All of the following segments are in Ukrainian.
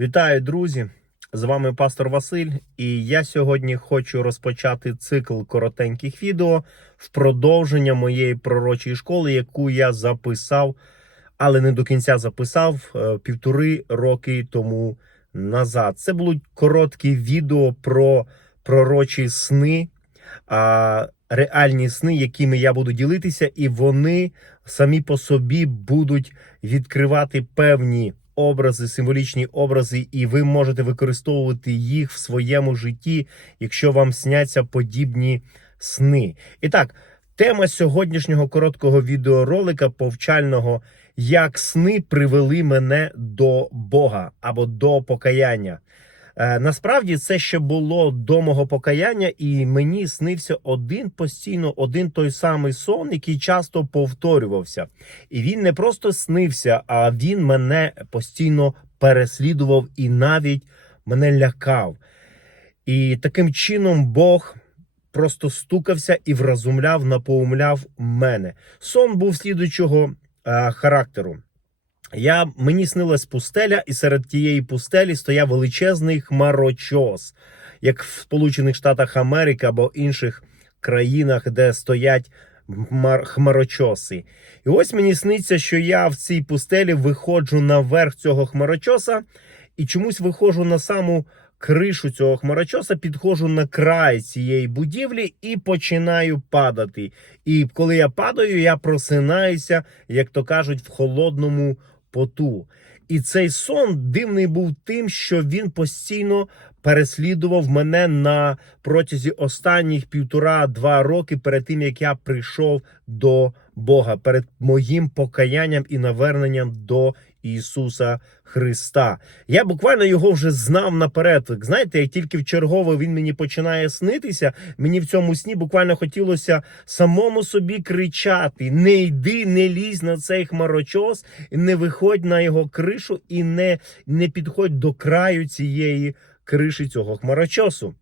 Вітаю, друзі! З вами пастор Василь, і я сьогодні хочу розпочати цикл коротеньких відео в продовження моєї пророчої школи, яку я записав, але не до кінця записав е, півтори роки тому назад. Це будуть короткі відео про пророчі сни, реальні сни, якими я буду ділитися, і вони самі по собі будуть відкривати певні образи, символічні образи, і ви можете використовувати їх в своєму житті, якщо вам сняться подібні сни. І так, тема сьогоднішнього короткого відеоролика повчального. Як сни привели мене до Бога або до покаяння. Е, насправді це ще було до мого покаяння, і мені снився один постійно один той самий сон, який часто повторювався. І він не просто снився, а він мене постійно переслідував і навіть мене лякав. І таким чином Бог просто стукався і вразумляв, напоумляв мене. Сон був слідуючого е, характеру. Я, мені снилась пустеля, і серед тієї пустелі стояв величезний хмарочос, як в Сполучених Штатах Америки або інших країнах, де стоять хмарочоси. І ось мені сниться, що я в цій пустелі виходжу наверх цього хмарочоса і чомусь виходжу на саму кришу цього хмарочоса, підходжу на край цієї будівлі і починаю падати. І коли я падаю, я просинаюся, як то кажуть, в холодному поту. І цей сон дивний був тим, що він постійно переслідував мене на протязі останніх півтора-два роки перед тим, як я прийшов до Бога, перед моїм покаянням і наверненням до Ісуса Христа. Я буквально його вже знав наперед. Знаєте, як тільки в чергове він мені починає снитися, мені в цьому сні буквально хотілося самому собі кричати: не йди, не лізь на цей хмарочос, не виходь на його кришу і не, не підходь до краю цієї криші цього хмарочосу.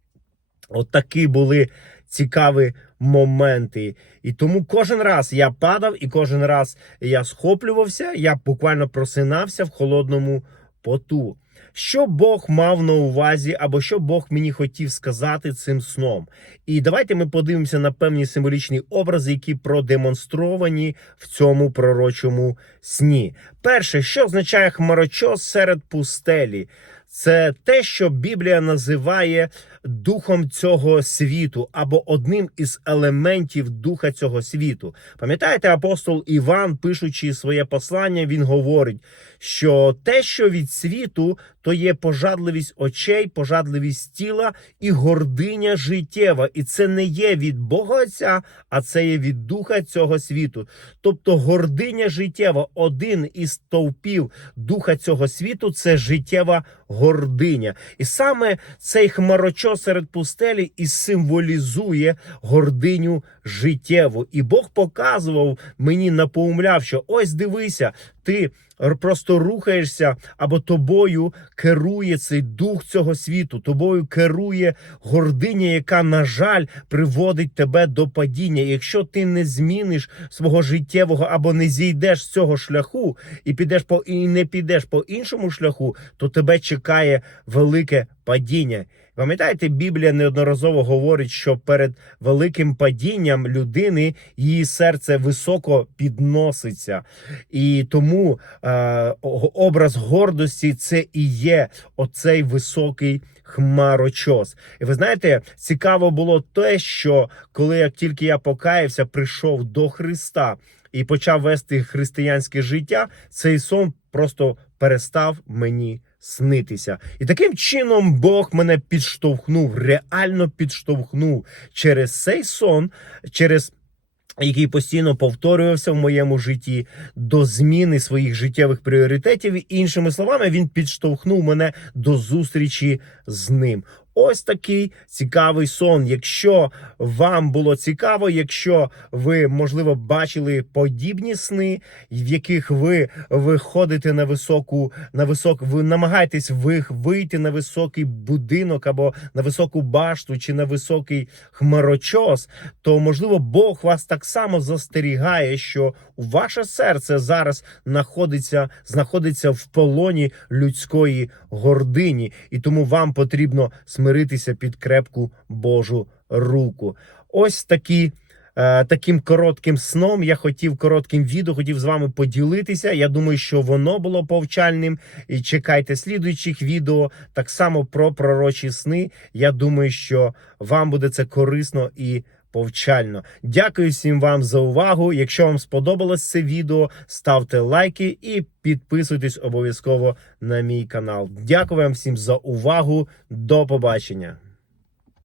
От такі були цікаві моменти. І тому кожен раз я падав, і кожен раз я схоплювався, я буквально просинався в холодному поту. Що Бог мав на увазі, або що Бог мені хотів сказати цим сном? І давайте ми подивимося на певні символічні образи, які продемонстровані в цьому пророчому сні. Перше, що означає хмарочос серед пустелі? Це те, що Біблія називає духом цього світу або одним із елементів духа цього світу. Пам'ятаєте, апостол Іван, пишучи своє послання, він говорить, що те, що від світу, то є пожадливість очей, пожадливість тіла і гординя життєва. І це не є від Бога Отця, а це є від духа цього світу. Тобто гординя життєва, один із стовпів духа цього світу це життєва гординя. І саме цей хмарочос серед пустелі і символізує гординю життєву. І Бог показував мені, напоумляв, що ось дивися, ти просто рухаєшся, або тобою керує цей дух цього світу, тобою керує гординя, яка, на жаль, приводить тебе до падіння. Якщо ти не зміниш свого життєвого або не зійдеш з цього шляху і підеш по і не підеш по іншому шляху, то тебе чекає велике падіння. Пам'ятаєте, Біблія неодноразово говорить, що перед великим падінням людини її серце високо підноситься, і тому е, образ гордості це і є оцей високий хмарочос. І ви знаєте, цікаво було те, що коли як тільки я покаявся, прийшов до Христа і почав вести християнське життя, цей сон просто перестав мені снитися. І таким чином Бог мене підштовхнув, реально підштовхнув через цей сон, через який постійно повторювався в моєму житті до зміни своїх життєвих пріоритетів. Іншими словами, він підштовхнув мене до зустрічі з ним. Ось такий цікавий сон. Якщо вам було цікаво, якщо ви можливо бачили подібні сни, в яких ви виходите на високу, на висок, ви намагаєтесь ви вийти на високий будинок або на високу башту чи на високий хмарочос, то можливо Бог вас так само застерігає, що ваше серце зараз знаходиться, знаходиться в полоні людської гордині, і тому вам потрібно смиритися під крепку Божу руку. Ось такі. е, Таким коротким сном я хотів коротким відео, хотів з вами поділитися. Я думаю, що воно було повчальним. І чекайте слідуючих відео так само про пророчі сни. Я думаю, що вам буде це корисно і повчально. Дякую всім вам за увагу. Якщо вам сподобалось це відео, ставте лайки і підписуйтесь обов'язково на мій канал. Дякую вам всім за увагу. До побачення.